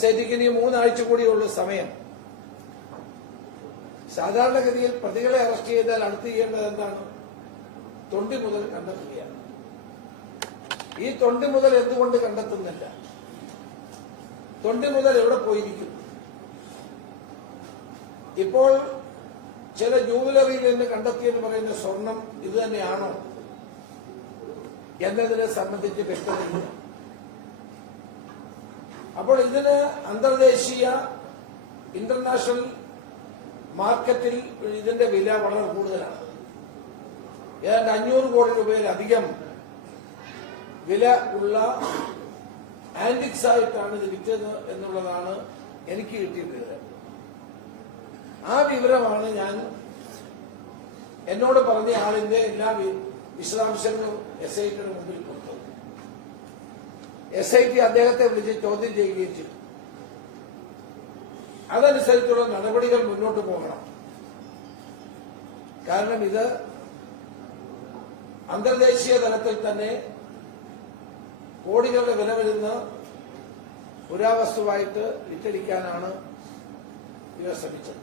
SITക്ക് ഇനി 3 ആഴ്ച കൂടിയുള്ള സമയം. സാധാരണഗതിയിൽ പ്രതികളെ അറസ്റ്റ് ചെയ്താൽ അടുത്ത് ചെയ്യേണ്ടത് എന്താണ്? തൊണ്ടി മുതൽ കണ്ടെത്തുകയാണ്. ഈ തൊണ്ടി മുതൽ എന്തുകൊണ്ട് കണ്ടെത്തുന്നില്ല? തൊണ്ടി മുതൽ എവിടെ പോയിരിക്കുന്നു? ഇപ്പോൾ ചില ജൂവലറിയിൽ നിന്ന് കണ്ടെത്തിയെന്ന് പറയുന്ന സ്വർണം ഇത് തന്നെയാണോ എന്നതിനെ സംബന്ധിച്ച് വ്യക്തതയില്ല. അപ്പോൾ ഇതിന് അന്തർദേശീയ ഇന്റർനാഷണൽ മാർക്കറ്റിൽ ഇതിന്റെ വില വളരെ കൂടുതലാണ്. ഏതാണ്ട് 500 കോടി രൂപയിലധികം വില ഉള്ള ആന്റിക്സ് ആയിട്ടാണ് ഇത് വിറ്റത് എന്നുള്ളതാണ് എനിക്ക് കിട്ടിയിട്ടുള്ളത്. ആ വിവരമാണ് ഞാൻ എന്നോട് പറഞ്ഞ ആളിന്റെ എല്ലാ വിശദാംശങ്ങളും SITയുടെ മുമ്പിൽ കൊടുത്തത്. SIT അദ്ദേഹത്തെ വിളിച്ച് ചോദ്യം ചെയ്യുകയും ചെയ്തു. അതനുസരിച്ചുള്ള നടപടികൾ മുന്നോട്ട് പോകണം. കാരണം ഇത് അന്തർദേശീയ തലത്തിൽ തന്നെ കോടികളുടെ വില വരുന്ന പുരാവസ്തുവായിട്ട് വിറ്റഴിക്കാനാണ് ഇവർ ശ്രമിച്ചത്.